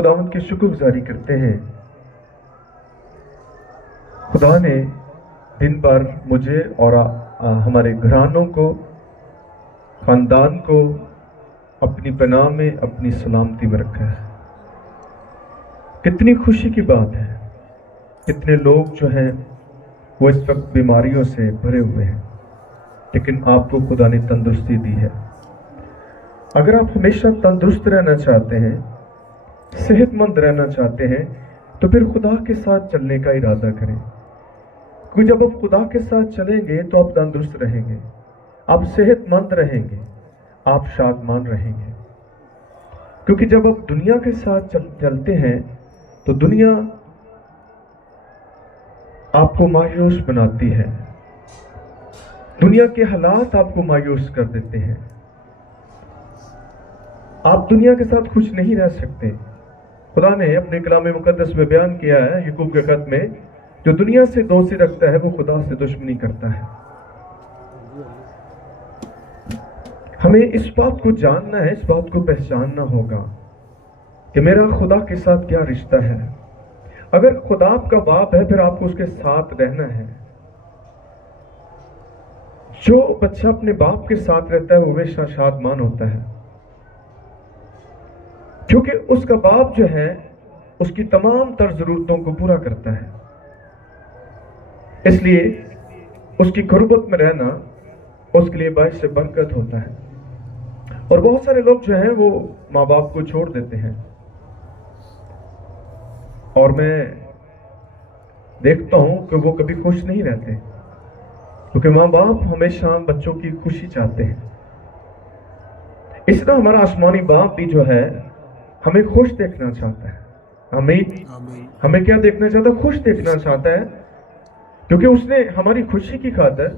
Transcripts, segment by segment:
خداوند کی شکر گزاری کرتے ہیں۔ خدا نے دن بھر مجھے اور ہمارے گھرانوں کو، خاندان کو اپنی پناہ میں، اپنی سلامتی میں رکھا ہے۔ کتنی خوشی کی بات ہے۔ کتنے لوگ جو ہیں وہ اس وقت بیماریوں سے بھرے ہوئے ہیں، لیکن آپ کو خدا نے تندرستی دی ہے۔ اگر آپ ہمیشہ تندرست رہنا چاہتے ہیں، صحت مند رہنا چاہتے ہیں، تو پھر خدا کے ساتھ چلنے کا ارادہ کریں، کیونکہ جب آپ خدا کے ساتھ چلیں گے تو آپ تندرست رہیں گے، آپ صحت مند رہیں گے، آپ شادمان رہیں گے۔ کیونکہ جب آپ دنیا کے ساتھ چلتے ہیں تو دنیا آپ کو مایوس بناتی ہے، دنیا کے حالات آپ کو مایوس کر دیتے ہیں، آپ دنیا کے ساتھ خوش نہیں رہ سکتے۔ خدا نے اپنے کلام مقدس میں بیان کیا ہے، یعقوب کے خط میں، جو دنیا سے دوستی رکھتا ہے وہ خدا سے دشمنی کرتا ہے۔ ہمیں اس بات کو جاننا ہے، اس بات کو پہچاننا ہوگا کہ میرا خدا کے ساتھ کیا رشتہ ہے۔ اگر خدا آپ کا باپ ہے، پھر آپ کو اس کے ساتھ رہنا ہے۔ جو بچہ اپنے باپ کے ساتھ رہتا ہے وہ ہمیشہ شادمان ہوتا ہے، کیونکہ اس کا باپ جو ہے اس کی تمام تر ضرورتوں کو پورا کرتا ہے۔ اس لیے اس کی قربت میں رہنا اس کے لیے باعث برکت ہوتا ہے۔ اور بہت سارے لوگ جو ہیں وہ ماں باپ کو چھوڑ دیتے ہیں، اور میں دیکھتا ہوں کہ وہ کبھی خوش نہیں رہتے، کیونکہ ماں باپ ہمیشہ بچوں کی خوشی چاہتے ہیں۔ اس طرح ہمارا آسمانی باپ بھی جو ہے ہمیں خوش دیکھنا چاہتا ہے۔ ہمیں کیا دیکھنا چاہتا ہے؟ خوش دیکھنا چاہتا ہے، کیونکہ اس نے ہماری خوشی کی خاطر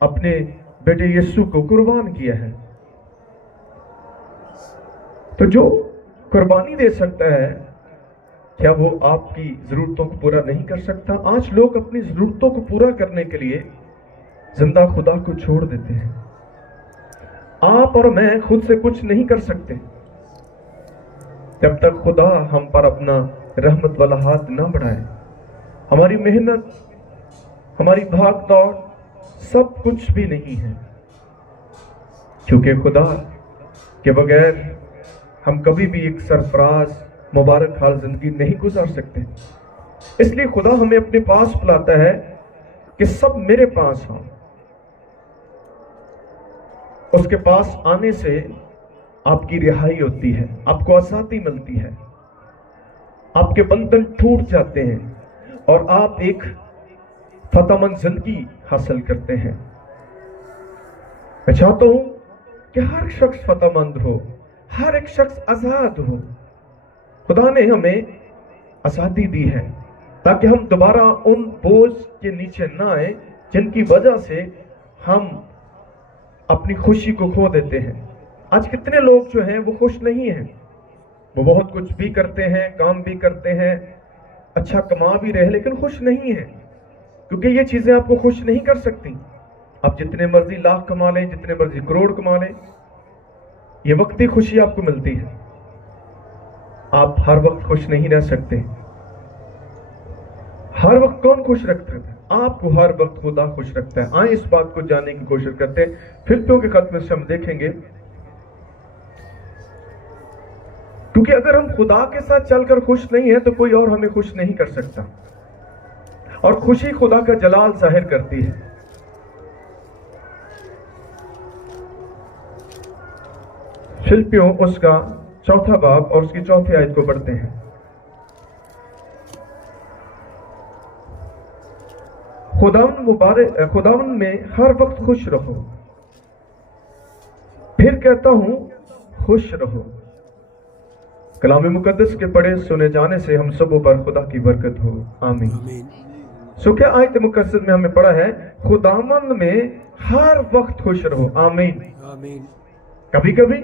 اپنے بیٹے یسوع کو قربان کیا ہے۔ تو جو قربانی دے سکتا ہے، کیا وہ آپ کی ضرورتوں کو پورا نہیں کر سکتا؟ آج لوگ اپنی ضرورتوں کو پورا کرنے کے لیے زندہ خدا کو چھوڑ دیتے ہیں۔ آپ اور میں خود سے کچھ نہیں کر سکتے جب تک خدا ہم پر اپنا رحمت والا ہاتھ نہ بڑھائے۔ ہماری محنت، ہماری بھاگ دوڑ سب کچھ بھی نہیں ہے، کیونکہ خدا کے بغیر ہم کبھی بھی ایک سرفراز مبارک حال زندگی نہیں گزار سکتے۔ اس لیے خدا ہمیں اپنے پاس بلاتا ہے کہ سب میرے پاس ہوں۔ اس کے پاس آنے سے آپ کی رہائی ہوتی ہے، آپ کو آزادی ملتی ہے، آپ کے بندھن ٹوٹ جاتے ہیں اور آپ ایک فتح مند زندگی حاصل کرتے ہیں۔ میں چاہتا ہوں کہ ہر شخص فتح مند ہو، ہر ایک شخص آزاد ہو۔ خدا نے ہمیں آزادی دی ہے تاکہ ہم دوبارہ ان بوجھ کے نیچے نہ آئیں جن کی وجہ سے ہم اپنی خوشی کو کھو دیتے ہیں۔ آج کتنے لوگ جو ہیں وہ خوش نہیں ہیں، وہ بہت کچھ بھی کرتے ہیں، کام بھی کرتے ہیں، اچھا کما بھی رہے، لیکن خوش نہیں ہیں، کیونکہ یہ چیزیں آپ کو خوش نہیں کر سکتی۔ آپ جتنے مرضی لاکھ کما لیں، جتنے مرضی کروڑ کما لیں، یہ وقتی خوشی آپ کو ملتی ہے، آپ ہر وقت خوش نہیں رہ سکتے۔ ہر وقت کون خوش رکھتا ہے؟ آپ کو ہر وقت خدا خوش رکھتا ہے۔ آئیں اس بات کو جاننے کی کوشش کرتے ہیں۔ فلپیوں کے خط میں سے ہم دیکھیں گے، کیونکہ اگر ہم خدا کے ساتھ چل کر خوش نہیں ہیں تو کوئی اور ہمیں خوش نہیں کر سکتا، اور خوشی خدا کا جلال ظاہر کرتی ہے۔ فلپیوں اس کا 4 باب اور اس کی 4 آیت کو پڑھتے ہیں۔ خداوند میں ہر وقت خوش رہو، پھر کہتا ہوں خوش رہو۔ کلام مقدس کے پڑھے سنے جانے سے ہم سبوں پر خدا کی برکت ہو، آمین۔ سو کیا آیت مقدس میں ہمیں پڑھا ہے؟ خداوند میں ہر وقت خوش رہو، آمین۔ کبھی کبھی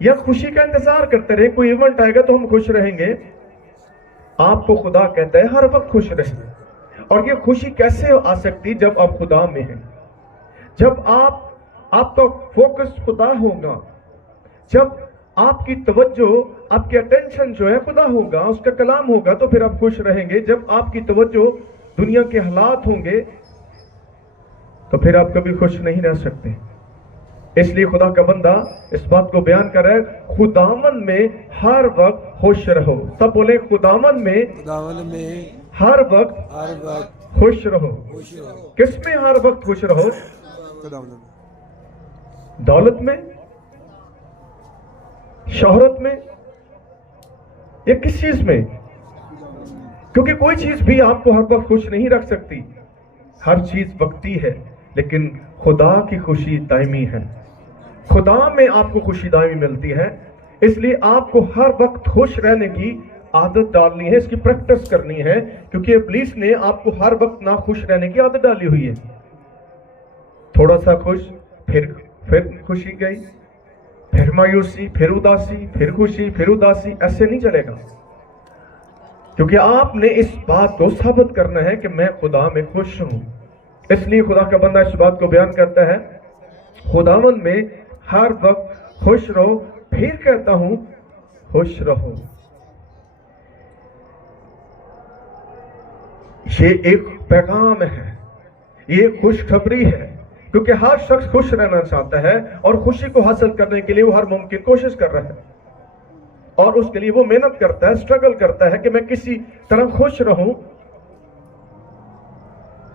یا خوشی کا انتظار کرتے رہے، کوئی ایونٹ آئے گا تو ہم خوش رہیں گے۔ آپ کو خدا کہتا ہے ہر وقت خوش رہیں، اور یہ خوشی کیسے آ سکتی؟ جب آپ خدا میں ہیں، جب آپ کا فوکس خدا ہوگا، جب آپ کی توجہ، آپ کی اٹینشن جو ہے خدا ہوگا، اس کا کلام ہوگا، تو پھر آپ خوش رہیں گے۔ جب آپ کی توجہ دنیا کے حالات ہوں گے تو پھر آپ کبھی خوش نہیں رہ سکتے۔ اس لیے خدا کا بندہ اس بات کو بیان کر رہا ہے، خداوند میں ہر وقت خوش رہو۔ سب بولے خداوند میں ہر وقت خوش رہو۔ کس میں ہر وقت خوش رہو؟ دولت میں، شہرت میں، یا کس چیز میں؟ کیونکہ کوئی چیز بھی آپ کو ہر وقت خوش نہیں رکھ سکتی، ہر چیز وقتی ہے، لیکن خدا کی خوشی دائمی ہے۔ خدا میں آپ کو خوشی دائمی ملتی ہے، اس لیے آپ کو ہر وقت خوش رہنے کی عادت ڈالنی ہے، اس کی پریکٹس کرنی ہے، کیونکہ ابلیس نے آپ کو ہر وقت نہ خوش رہنے کی عادت ڈالی ہوئی ہے۔ تھوڑا سا خوش، پھر خوشی گئی، پھر مایوسی، پھر اداسی، پھر خوشی، پھر اداسی، ایسے نہیں چلے گا، کیونکہ آپ نے اس بات کو ثابت کرنا ہے کہ میں خدا میں خوش ہوں۔ اس لیے خدا کا بندہ اس بات کو بیان کرتا ہے، خداوند میں ہر وقت خوش رہو، پھر کہتا ہوں خوش رہو۔ یہ ایک پیغام ہے، یہ خوشخبری ہے، کیونکہ ہر شخص خوش رہنا چاہتا ہے اور خوشی کو حاصل کرنے کے لیے وہ ہر ممکن کوشش کر رہا ہے، اور اس کے لیے وہ محنت کرتا ہے، سٹرگل کرتا ہے کہ میں کسی طرح خوش رہوں۔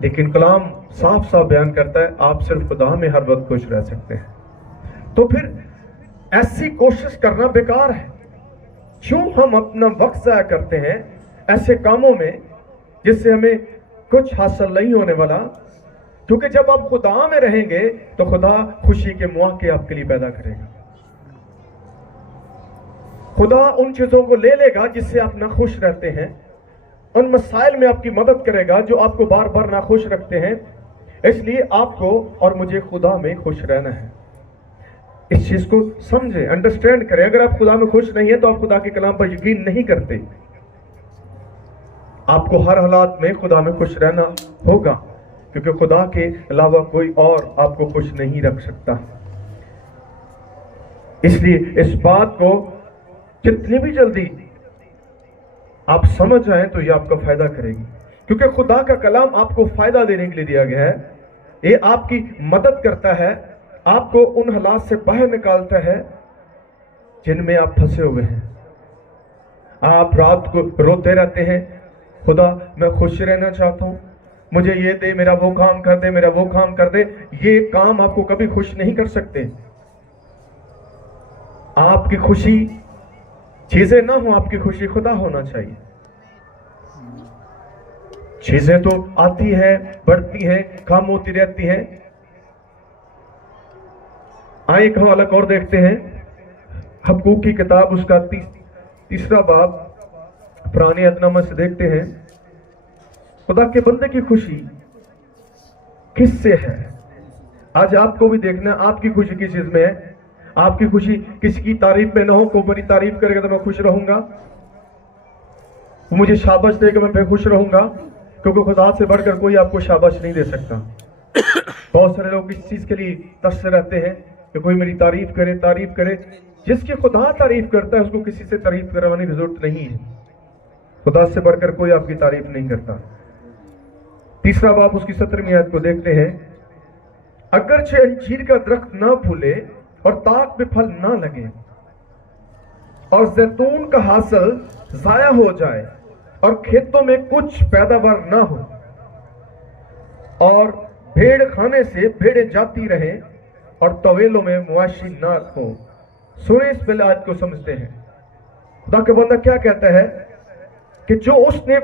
لیکن کلام صاف صاف بیان کرتا ہے آپ صرف خدا میں ہر وقت خوش رہ سکتے ہیں۔ تو پھر ایسی کوشش کرنا بیکار ہے۔ کیوں ہم اپنا وقت ضائع کرتے ہیں ایسے کاموں میں جس سے ہمیں کچھ حاصل نہیں ہونے والا؟ کیونکہ جب آپ خدا میں رہیں گے تو خدا خوشی کے مواقع آپ کے لیے پیدا کرے گا۔ خدا ان چیزوں کو لے لے گا جس سے آپ ناخوش رہتے ہیں، ان مسائل میں آپ کی مدد کرے گا جو آپ کو بار بار ناخوش رکھتے ہیں۔ اس لیے آپ کو اور مجھے خدا میں خوش رہنا ہے۔ اس چیز کو سمجھیں، انڈرسٹینڈ کریں۔ اگر آپ خدا میں خوش نہیں ہیں تو آپ خدا کے کلام پر یقین نہیں کرتے۔ آپ کو ہر حالات میں خدا میں خوش رہنا ہوگا، کیونکہ خدا کے علاوہ کوئی اور آپ کو خوش نہیں رکھ سکتا۔ اس لیے اس بات کو جتنی بھی جلدی آپ سمجھ آئیں تو یہ آپ کا فائدہ کرے گی، کیونکہ خدا کا کلام آپ کو فائدہ دینے کے لیے دیا گیا ہے۔ یہ آپ کی مدد کرتا ہے، آپ کو ان حالات سے باہر نکالتا ہے جن میں آپ پھنسے ہوئے ہیں۔ آپ رات کو روتے رہتے ہیں، خدا میں خوش رہنا چاہتا ہوں، مجھے یہ دے، میرا وہ کام کر دے، میرا وہ کام کر دے۔ یہ کام آپ کو کبھی خوش نہیں کر سکتے۔ آپ کی خوشی چیزیں نہ ہوں، آپ کی خوشی خدا ہونا چاہیے۔ چیزیں تو آتی ہیں، بڑھتی ہیں، کام ہوتی رہتی ہیں۔ آئے ایک حوالہ اور دیکھتے ہیں، حقوق کی کتاب اس کا 3 باب پرانے عہد نامہ سے دیکھتے ہیں۔ خدا کے بندے کی خوشی کس سے ہے؟ آج آپ کو بھی دیکھنا، آپ کی خوشی کس چیز میں ہے؟ آپ کی خوشی کسی کی تعریف میں نہ ہو، کوئی میری تعریف کرے گا تو میں خوش رہوں گا، وہ مجھے شاباش دے گا میں خوش رہوں گا، کیونکہ خدا سے بڑھ کر کوئی آپ کو شاباش نہیں دے سکتا۔ بہت سارے لوگ اس چیز کے لیے ترس رہتے ہیں کہ کوئی میری تعریف کرے۔ جس کی خدا تعریف کرتا ہے اس کو کسی سے تعریف کروانے کی ضرورت نہیں ہے۔ خدا سے بڑھ کر کوئی آپ کی تعریف نہیں کرتا۔ 3 باب اس کی 17ویں آیت کو دیکھتے ہیں، اگرچہ انجیر کا درخت نہ پھولے اور تاک میں پھل نہ لگے اور زیتون کا حاصل ضائع ہو جائے اور کھیتوں میں کچھ پیداوار نہ ہو اور بھیڑ خانے سے بھیڑیں جاتی رہیں اور طویلوں میں مواشی نہ ہو۔ سنیں اس پہلے آیت کو سمجھتے ہیں۔ خدا کا بندہ کیا کہتا ہے کہ جو اس نے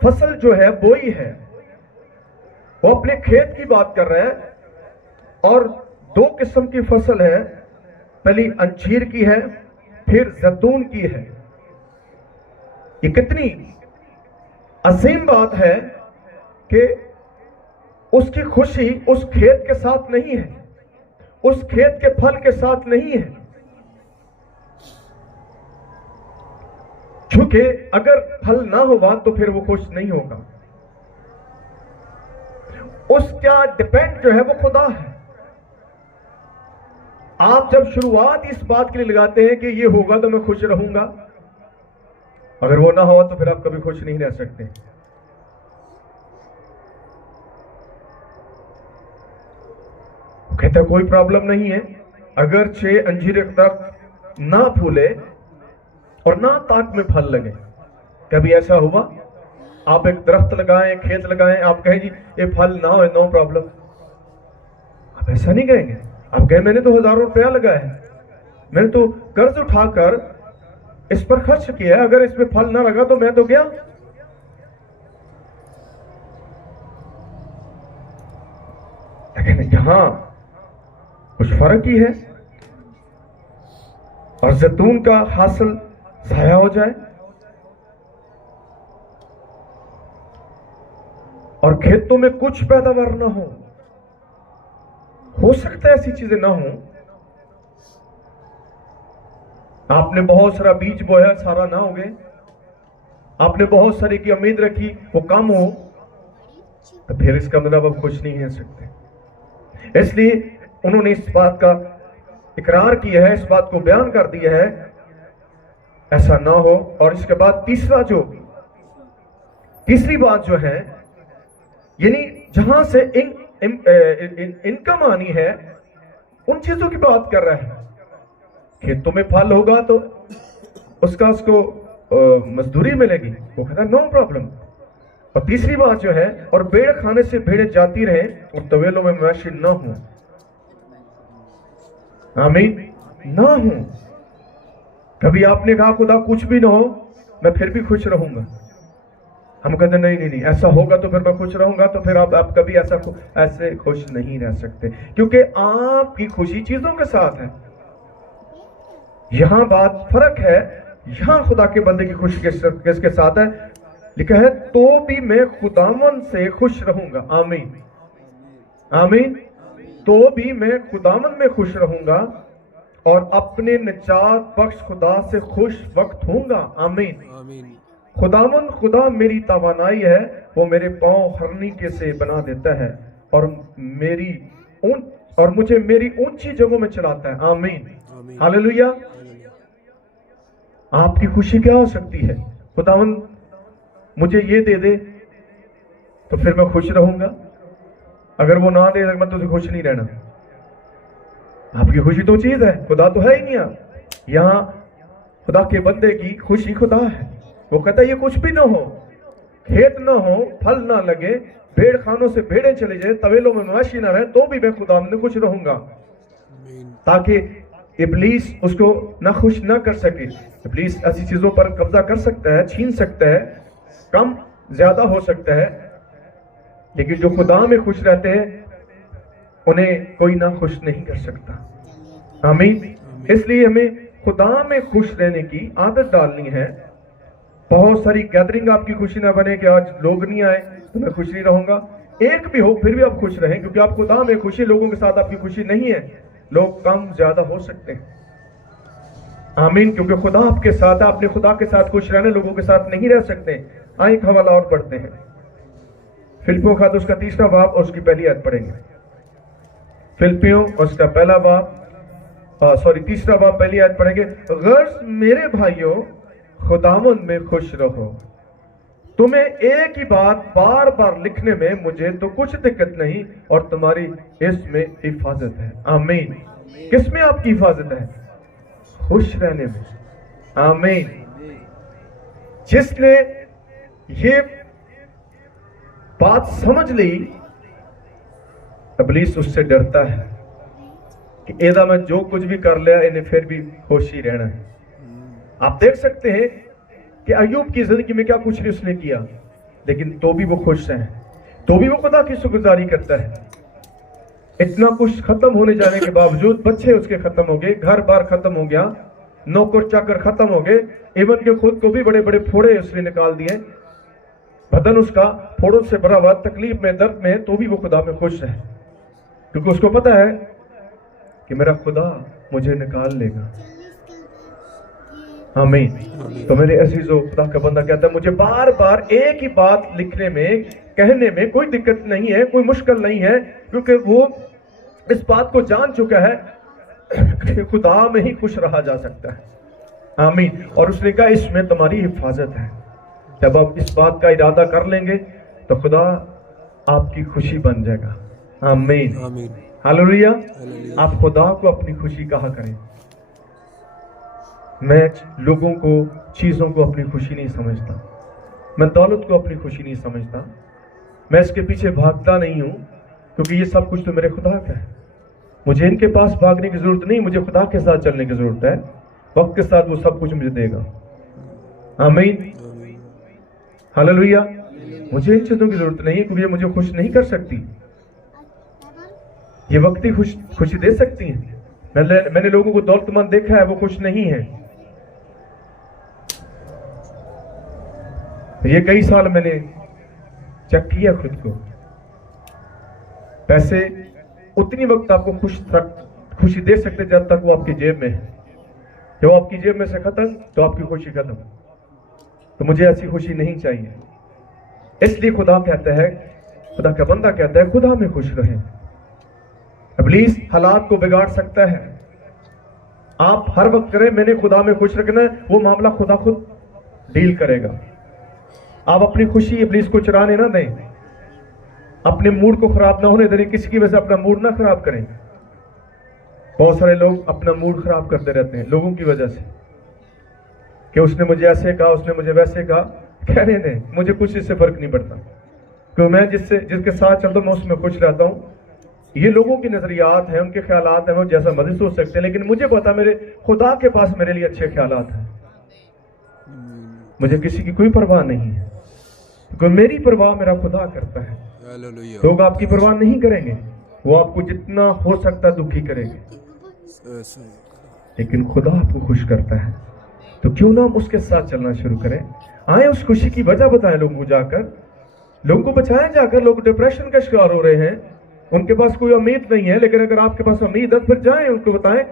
فصل جو ہے بوئی ہے، وہ اپنے کھیت کی بات کر رہا ہے، اور 2 قسم کی فصل ہے، پہلی انجیر کی ہے، پھر زیتون کی ہے۔ یہ کتنی عظیم بات ہے کہ اس کی خوشی اس کھیت کے ساتھ نہیں ہے، اس کھیت کے پھل کے ساتھ نہیں ہے، کیونکہ اگر پھل نہ ہوا تو پھر وہ خوش نہیں ہوگا۔ اس کا ڈیپینڈ جو ہے وہ خدا ہے۔ آپ جب شروعات اس بات کے لیے لگاتے ہیں کہ یہ ہوگا تو میں خوش رہوں گا، اگر وہ نہ ہوا تو پھر آپ کبھی خوش نہیں رہ سکتے. کہتا ہے کوئی پرابلم نہیں ہے، اگرچہ انجیر درخت نہ پھولے اور نہ تاک میں پھل لگے. کبھی ایسا ہوا آپ ایک درخت لگائیں، کھیت لگائیں، آپ کہیں جی یہ پھل نہ ہوئے، نو پرابلم. آپ ایسا نہیں کہیں گے. آپ کہیں میں نے تو ہزاروں روپیہ لگایا ہے، میں نے تو قرض اٹھا کر اس پر خرچ کیا ہے، اگر اس میں پھل نہ لگا تو میں تو گیا. لیکن یہاں کچھ فرق ہی ہے. اور زیتون کا حاصل ضائع ہو جائے اور کھیتوں میں کچھ پیداوار نہ ہو سکتا ہے ایسی چیزیں نہ ہوں. آپ نے بہت سارا بیج بویا، سارا نہ ہوگے. آپ نے بہت ساری کی امید رکھی، وہ کم ہو، تو پھر اس کا مطلب آپ خوش نہیں رہ سکتے. اس لیے انہوں نے اس بات کا اقرار کیا ہے، اس بات کو بیان کر دیا ہے ایسا نہ ہو. اور اس کے بعد تیسری بات جو ہے، یعنی جہاں سے انکم آنی ہے ان چیزوں کی بات کر رہا ہے. کھیتوں میں پھل ہوگا تو اس کو مزدوری ملے گی، وہ کہتا ہے نو پرابلم. اور تیسری بات جو ہے، اور بیڑ کھانے سے بھیڑیں جاتی رہیں اور طویلوں میں مویشی نہ ہوں. آمین. نہ ہوں. کبھی آپ نے کہا خدا کچھ بھی نہ ہو میں پھر بھی خوش رہوں گا. ہم کہتے ہیں نہیں ایسا ہوگا تو پھر میں خوش رہوں گا. تو پھر آپ کبھی ایسے خوش نہیں رہ سکتے، کیونکہ آپ کی خوشی چیزوں کے ساتھ ہے. یہاں بات فرق ہے. یہاں خدا کے بندے کی خوشی کس کے ساتھ ہے؟ لکھا ہے تو بھی میں خداوند سے خوش رہوں گا. آمین آمین. تو بھی میں خداوند میں خوش رہوں گا اور اپنے نجات بخش خدا سے خوش وقت ہوں گا. آمین. خداوند خدا میری توانائی ہے، وہ میرے پاؤں ہرنیکے سے بنا دیتا ہے اور مجھے میری اونچی جگہوں میں چلاتا ہے. آمین ہاللیلویا. آپ کی خوشی کیا ہو سکتی ہے؟ خداوند مجھے یہ دے دے تو پھر میں خوش رہوں گا، اگر وہ نہ دے میں تو خوش نہیں رہنا. آپ کی خوشی تو چیز ہے، خدا تو ہے ہی نہیں. یہاں خدا کے بندے کی خوشی خدا ہے. وہ کہتا ہے یہ کچھ بھی نہ ہو، کھیت نہ ہو، پھل نہ لگے، بھیڑ خانوں سے بھیڑیں چلے جائے، طویلوں میں مویشی نہ رہے، تو بھی میں خدا میں خوش رہوں گا، تاکہ ابلیس اس کو نہ خوش نہ کر سکے. ابلیس ایسی چیزوں پر قبضہ کر سکتا ہے، چھین سکتا ہے، کم زیادہ ہو سکتا ہے، لیکن جو خدا میں خوش رہتے ہیں انہیں کوئی نہ خوش نہیں کر سکتا. آمین. اس لیے ہمیں خدا میں خوش رہنے کی عادت ڈالنی ہے. بہت ساری گیدرنگ آپ کی خوشی نہ بنے کہ آج لوگ نہیں آئے تو میں خوش نہیں رہوں گا. ایک بھی ہو پھر بھی آپ خوش رہیں، کیونکہ آپ خدا میں خوشی، لوگوں کے ساتھ آپ کی خوشی نہیں ہے. لوگ کم زیادہ ہو سکتے ہیں. آمین. کیونکہ خدا آپ کے ساتھ ہے. اپنے خدا کے ساتھ خوش رہنے، لوگوں کے ساتھ نہیں رہ سکتے. آئیں ایک حوالہ اور پڑھتے ہیں. فلپیوں کا اس کا 3 باب اور اس کی پہلی آیت پڑھیں گے. فلپیوں اس کا 3 باب پہلی آیت پڑھیں گے. غرض میرے بھائیوں خداوند میں خوش رہو. تمہیں ایک ہی بات بار بار لکھنے میں مجھے تو کچھ دقت نہیں، اور تمہاری اس میں حفاظت ہے. آمین. کس میں آپ کی حفاظت ہے؟ خوش رہنے میں. آمین. جس نے یہ بات سمجھ لی، ابلیس اس سے ڈرتا ہے کہ ایدہ میں جو کچھ بھی کر لیا انہیں پھر بھی خوش ہی رہنا ہے. آپ دیکھ سکتے ہیں کہ ایوب کی زندگی میں کیا کچھ نہیں اس نے کیا، لیکن تو بھی وہ خوش ہے، تو بھی وہ خدا کی شکرگزاری کرتا ہے. اتنا کچھ ختم ہونے جانے کے باوجود، بچے اس کے ختم ہو گئے، گھر بار ختم ہو گیا، نوکر چاکر ختم ہو گئے، ایون کہ خود کو بھی بڑے بڑے پھوڑے اس نے نکال دیے، بدن اس کا پھوڑوں سے بھرا ہوا، تکلیف میں، درد میں، تو بھی وہ خدا میں خوش ہے، کیونکہ اس کو پتا ہے کہ میرا خدا مجھے نکال لے گا. آمین. تو میرے عزیزو، خدا کا بندہ کہتا ہے مجھے بار بار ایک ہی بات لکھنے میں، کہنے میں کوئی دقت نہیں ہے، کوئی مشکل نہیں ہے، کیونکہ وہ اس بات کو جان چکا ہے کہ خدا میں ہی خوش رہا جا سکتا ہے. آمین. اور اس نے کہا اس میں تمہاری حفاظت ہے. جب آپ اس بات کا ارادہ کر لیں گے تو خدا آپ کی خوشی بن جائے گا. آمین. ہاللویا. آپ خدا کو اپنی خوشی کہا کریں. میں لوگوں کو، چیزوں کو اپنی خوشی نہیں سمجھتا. میں دولت کو اپنی خوشی نہیں سمجھتا. میں اس کے پیچھے بھاگتا نہیں ہوں، کیونکہ یہ سب کچھ تو میرے خدا کا ہے. مجھے ان کے پاس بھاگنے کی ضرورت نہیں، مجھے خدا کے ساتھ چلنے کی ضرورت ہے. وقت کے ساتھ وہ سب کچھ مجھے دے گا. آمین. ہاللویا. مجھے ان چیزوں کی ضرورت نہیں ہے، کیونکہ یہ مجھے خوش نہیں کر سکتی. یہ وقتی خوشی دے سکتی ہیں. میں نے لوگوں کو دولت مند دیکھا ہے، وہ خوش نہیں ہیں. یہ کئی سال میں نے چیک کیا خود کو. پیسے اتنی وقت آپ کو خوشی دے سکتے جب تک وہ آپ کی جیب میں ہے. جب آپ کی جیب میں سے ختم تو آپ کی خوشی ختم. تو مجھے ایسی خوشی نہیں چاہیے. اس لیے خدا کہتا ہے، خدا کا بندہ کہتا ہے خدا میں خوش رہیں. ابلیس حالات کو بگاڑ سکتا ہے. آپ ہر وقت کریں میں نے خدا میں خوش رکھنا ہے، وہ معاملہ خدا خود ڈیل کرے گا. آپ اپنی خوشی ابلیس کو چرانے نہ دیں. اپنے موڈ کو خراب نہ ہونے دیں. کسی کی وجہ سے اپنا موڈ نہ خراب کریں. بہت سارے لوگ اپنا موڈ خراب کرتے رہتے ہیں لوگوں کی وجہ سے، کہ اس نے مجھے ایسے کہا، اس نے مجھے ویسے کہا. کہنے دیں، مجھے کچھ اس سے فرق نہیں پڑتا، کیونکہ میں جس کے ساتھ چلتا ہوں میں اس میں خوش رہتا ہوں. یہ لوگوں کی نظریات ہیں، ان کے خیالات ہیں، وہ جیسا مرضی سوچ سکتے ہیں، لیکن مجھے پتا میرے خدا کے پاس میرے لیے اچھے خیالات ہیں. مجھے کسی کی کوئی پرواہ نہیں ہے، کیونکہ میری پرواہ میرا خدا کرتا ہے. لوگ آپ کی پرواہ نہیں کریں گے، وہ آپ کو جتنا ہو سکتا دکھی کریں گے، لیکن خدا آپ کو خوش کرتا ہے. تو کیوں نہ ہم اس کے ساتھ چلنا شروع کریں. آئیں اس خوشی کی وجہ بتائیں لوگوں کو، جا کر لوگوں کو بچائیں. جا کر لوگ ڈپریشن کا شکار ہو رہے ہیں، ان کے پاس کوئی امید نہیں ہے، لیکن اگر آپ کے پاس امید ہے پھر جائیں ان کو بتائیں.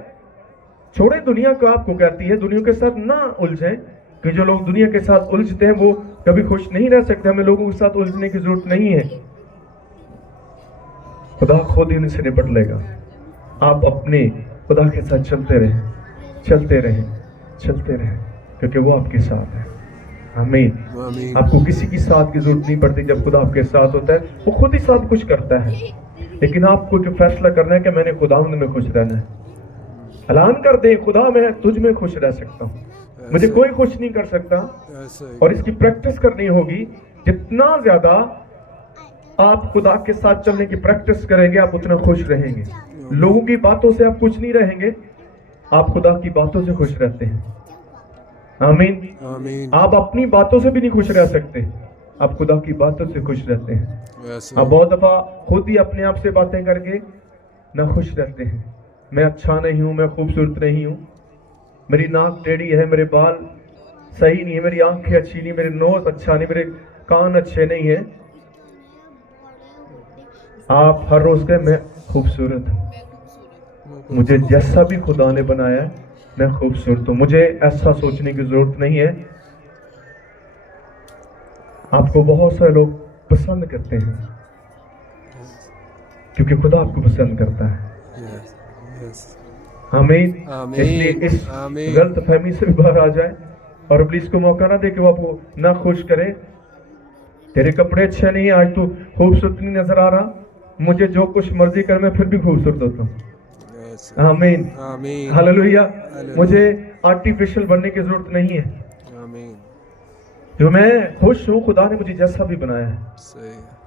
چھوڑیں دنیا کو آپ کو کہتی ہے دنیا کے ساتھ نہ الجھیں، کہ جو لوگ دنیا کے ساتھ الجھتے ہیں وہ کبھی خوش نہیں رہ سکتے. ہمیں لوگوں کے ساتھ الجھنے کی ضرورت نہیں ہے. خدا خود ہی ان سے نپٹ لے گا. آپ اپنے خدا کے ساتھ چلتے رہیں، چلتے رہیں، چلتے رہیں، کیونکہ وہ آپ کے ساتھ ہے. آمین. آپ کو کسی کی ساتھ کی ضرورت نہیں پڑتی. جب خدا آپ کے ساتھ ہوتا ہے وہ خود ہی ساتھ کچھ کرتا ہے. لیکن آپ کو ایک فیصلہ کرنا ہے کہ میں نے خداوند میں خوش رہنا ہے. اعلان کر دیں خدا میں تجھ میں خوش رہ سکتا ہوں، مجھے کوئی خوش نہیں کر سکتا. اور اس کی پریکٹس کرنی ہوگی. جتنا زیادہ آپ خدا کے ساتھ چلنے کی پریکٹس کریں گے آپ اتنا خوش رہیں گے. لوگوں کی باتوں سے آپ خوش نہیں رہیں گے، آپ خدا کی باتوں سے خوش رہتے ہیں. آمین. آپ اپنی باتوں سے بھی نہیں خوش رہ سکتے، آپ خدا کی باتوں سے خوش رہتے ہیں. آپ بہت دفعہ خود ہی اپنے آپ سے باتیں کر کے نہ خوش رہتے ہیں. میں اچھا نہیں ہوں، میں خوبصورت نہیں ہوں، میری ناک ٹیڑھی ہے، میرے بال صحیح نہیں ہے، میری آنکھیں اچھی نہیں، میرے نوز اچھا نہیں، میرے کان اچھے نہیں ہیں. آپ ہر روز کہیں میں خوبصورت ہوں، مجھے جیسا بھی خدا نے بنایا ہے میں خوبصورت ہوں. مجھے ایسا سوچنے کی ضرورت نہیں ہے. آپ کو بہت سارے لوگ پسند کرتے ہیں کیونکہ خدا آپ کو پسند کرتا ہے. آمین. اس لیے اس غلط فہمی سے بھی باہر آ جائیں اور ابلیس کو موقع نہ دے کہ وہ آپ کو نہ خوش کرے. تیرے کپڑے اچھے نہیں ہیں، آج تو خوبصورت نہیں نظر آ رہا، مجھے جو کچھ مرضی کر میں پھر بھی خوبصورت ہوتا ہوں. آمین. ہاللویا. مجھے آرٹیفیشل بننے کی ضرورت نہیں ہے. جو میں خوش ہوں خدا نے مجھے جیسا بھی بنایا ہے.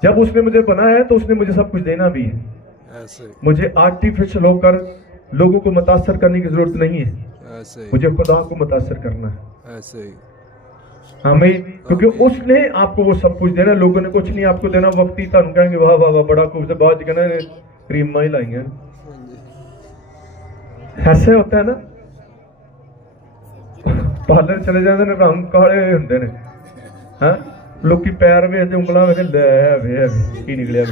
جب اس نے مجھے بنایا ہے تو اس نے مجھے سب کچھ دینا بھی ہے. مجھے آرٹیفیشل ہو کر لوگوں کو متاثر کرنے کی ضرورت نہیں ہے، مجھے خدا کو متاثر کرنا ہے. آمین. کیونکہ اس نے آپ کو وہ سب کچھ دینا، لوگوں نے کچھ نہیں آپ کو دینا. وقتی تم کہیں گے واہ واہ واہ بڑا خوبصورت، بعد کہنا کریم ہی لائی ہیں. ایسے ہوتا ہے نا، پارلر چلے جاتے ہیں رنگ کالے ہوتے ہیں. ہاں لوگ پیر ویچتے انگلاں ویچ لے کی نکلیا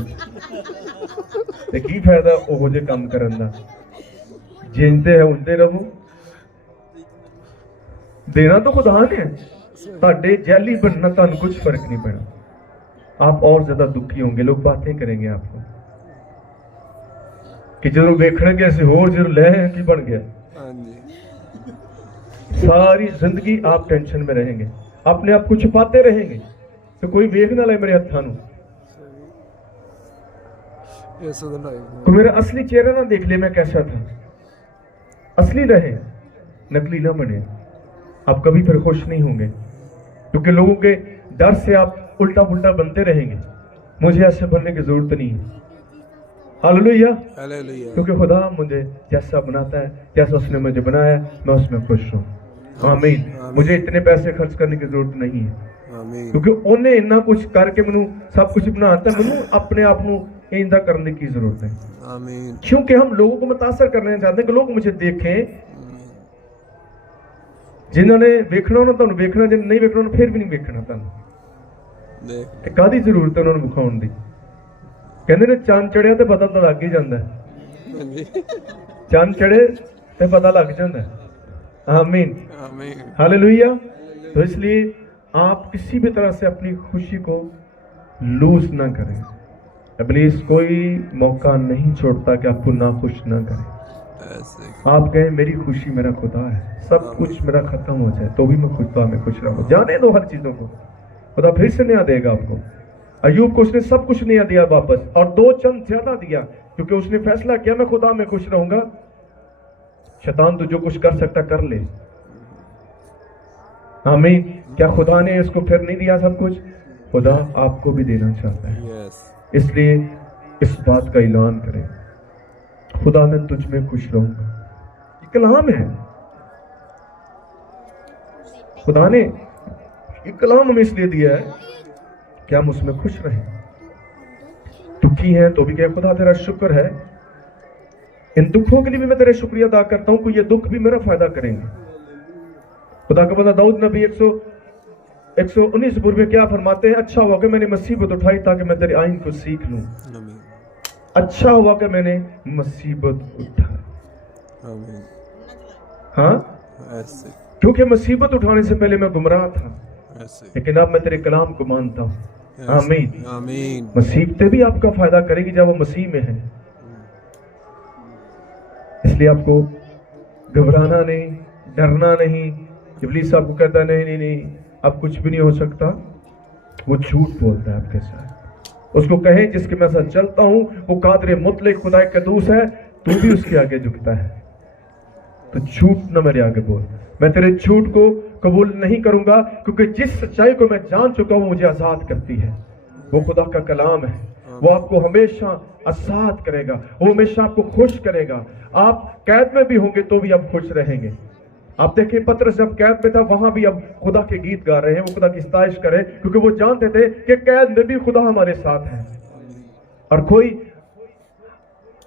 کی فائدہ وہ جے کام کرن دا. جینتے ہیں انتے رہو، دینا تو خدا نے. تھے جیلی بننا تمہیں کچھ فرق نہیں پڑنا. آپ اور زیادہ دکھی ہوں گے، لوگ باتیں کریں گے آپ کو. کہ جدوں ویکھنے کسی ہور جدوں لے کی بن گیا. ساری زندگی آپ ٹینشن میں رہیں گے, اپنے آپ کو چھپاتے رہیں گے تو کوئی ویکھ نہ لے میرے ہتھاں نوں, کوئی میرا اصلی چہرہ نہ دیکھ لے میں کیسا تھا. اصلی رہے, نقلی نہ بنے. آپ کبھی پھر خوش نہیں ہوں گے کیونکہ لوگوں کے ڈر سے آپ الٹا پلٹا بنتے رہیں گے. مجھے ایسے بننے کی ضرورت نہیں ہے. ہاللیلویا. کیونکہ خدا مجھے جیسا بناتا ہے, جیسا اس نے مجھے بنایا ہے, میں اس میں خوش ہوں. آمین. مجھے اتنے پیسے خرچ کرنے کی ضرورت نہیں ہے کیونکہ انہیں اتنا کچھ کر کے منو سب کچھ بناتا ہے. منو اپنے آپ کو ایندہ کرنے کی ضرورت ہے. کیونکہ ہم لوگوں کو متاثر کرنا چاہتے ہیں کہ لوگ مجھے دیکھیں. جنہوں نے ویکھنا انہوں نے ویکھنا, جنہوں نہیں ویکھنا انہوں پھر بھی نہیں ویکھنا. تنہوں کادی ضرورت ہے انہوں نے بکھاؤن دی. کہندے نے چاند چڑھیا تے پتہ تو لگ ہی جاندا ہے. چاند چڑھے تے پتہ لگ جاندا ہے. آمین. ہاللیلویا. تو اس لیے آپ کسی بھی طرح سے اپنی خوشی کو لوز نہ کریں. ابلیس کوئی موقع نہیں چھوڑتا کہ آپ کو ناخوش نہ کرے. آپ کہیں میری خوشی میرا خدا ہے, سب کچھ میرا ختم ہو جائے تو بھی میں خدا میں خوش رہوں. جانے دو ہر چیزوں کو, خدا پھر سے نیا دے گا آپ کو. ایوب کو اس نے سب کچھ نیا دیا واپس, اور 2 چند زیادہ دیا کیونکہ اس نے فیصلہ کیا میں خدا میں خوش رہوں گا. شیطان تو جو کچھ کر سکتا کر لے. آمین. کیا خدا نے اس کو پھر نہیں دیا سب کچھ؟ خدا آپ کو بھی دینا چاہتا ہے. اس لیے اس بات کا اعلان کریں, خدا میں تجھ میں خوش رہوں گا. یہ کلام ہے. خدا نے یہ کلام ہمیں اس لیے دیا ہے کہ ہم اس میں خوش رہیں. دکھی ہیں تو بھی کہ خدا تیرا شکر ہے, ان دکھوں کے لیے بھی میں تیرے شکریہ ادا کرتا ہوں کہ یہ دکھ بھی میرا فائدہ کریں گے. خدا کا بندہ داؤد نبی 119 بر میں کیا فرماتے ہیں؟ اچھا ہوا کہ میں نے مصیبت اٹھائی تاکہ میں تیرے آئین کو سیکھ لوں. اچھا ہوا کہ میں نے مصیبت اٹھائی. ہاں, کیونکہ مصیبت اٹھانے سے پہلے میں گمراہ تھا, لیکن اب میں تیرے کلام کو مانتا ہوں. آمین. مصیبتیں بھی آپ کا فائدہ کرے گی جب وہ مسیح میں ہیں. اس لیے آپ کو گھبرانا نہیں, ڈرنا نہیں. ابلیس آپ کو کہتا ہے نہیں نہیں نہیں اب کچھ بھی نہیں ہو سکتا, وہ جھوٹ بولتا ہے آپ کے ساتھ. اس کو کہیں جس کے میں ساتھ چلتا ہوں وہ قادر مطلق خدا قدوس ہے, تو بھی اس کے آگے جھکتا ہے. تو جھوٹ نہ میرے آگے بول. میں تیرے جھوٹ کو قبول نہیں کروں گا کیونکہ جس سچائی کو میں جان چکا ہوں مجھے آزاد کرتی ہے. وہ خدا کا کلام ہے. وہ آپ کو ہمیشہ آزاد کرے گا, وہ ہمیشہ آپ کو خوش کرے گا. آپ قید میں بھی ہوں گے تو بھی آپ خوش رہیں گے. آپ دیکھیں پطرس جب قید میں تھا وہاں بھی اب خدا کے گیت گا رہے ہیں, وہ خدا کی ستائش کرے کیونکہ وہ جانتے تھے کہ قید میں بھی خدا ہمارے ساتھ ہے اور کوئی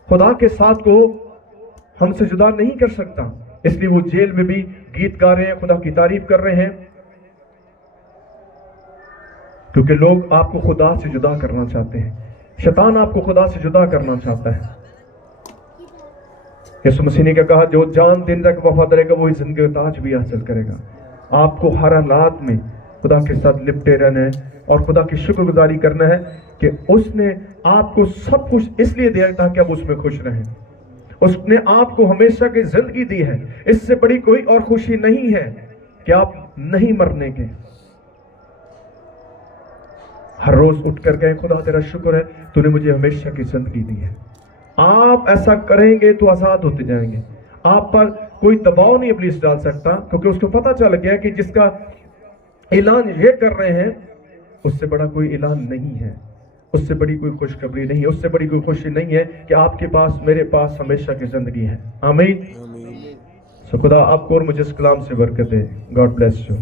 خدا کے ساتھ کو ہم سے جدا نہیں کر سکتا. اس لیے وہ جیل میں بھی گیت گا رہے ہیں, خدا کی تعریف کر رہے ہیں, کیونکہ لوگ آپ کو خدا سے جدا کرنا چاہتے ہیں. شیطان آپ کو خدا سے جدا کرنا چاہتا ہے. یسوع مسیح نے کیا کہا؟ جو جان دن تک وفادار رہے گا وہی زندگی کا تاج بھی حاصل کرے گا. آپ کو ہر حالات میں خدا کے ساتھ لپٹے رہنا ہے اور خدا کی شکر گزاری کرنا ہے کہ اس نے آپ کو سب کچھ اس لیے دیا تاکہ آپ اس میں خوش رہیں. اس نے آپ کو ہمیشہ کی زندگی دی ہے. اس سے بڑی کوئی اور خوشی نہیں ہے کہ آپ نہیں مرنے کے. ہر روز اٹھ کر کہیں خدا تیرا شکر ہے تو نے مجھے ہمیشہ کی زندگی دی ہے. آپ ایسا کریں گے تو آزاد ہوتے جائیں گے. آپ پر کوئی دباؤ نہیں ابلیس ڈال سکتا کیونکہ اس کو پتہ چل گیا کہ جس کا اعلان یہ کر رہے ہیں اس سے بڑا کوئی اعلان نہیں ہے, اس سے بڑی کوئی خوشخبری نہیں ہے, اس سے بڑی کوئی خوشی نہیں ہے کہ آپ کے پاس میرے پاس ہمیشہ کی زندگی ہے. آمین. سو خدا آپ کو اور مجھے اس کلام سے برکت دے. God bless you.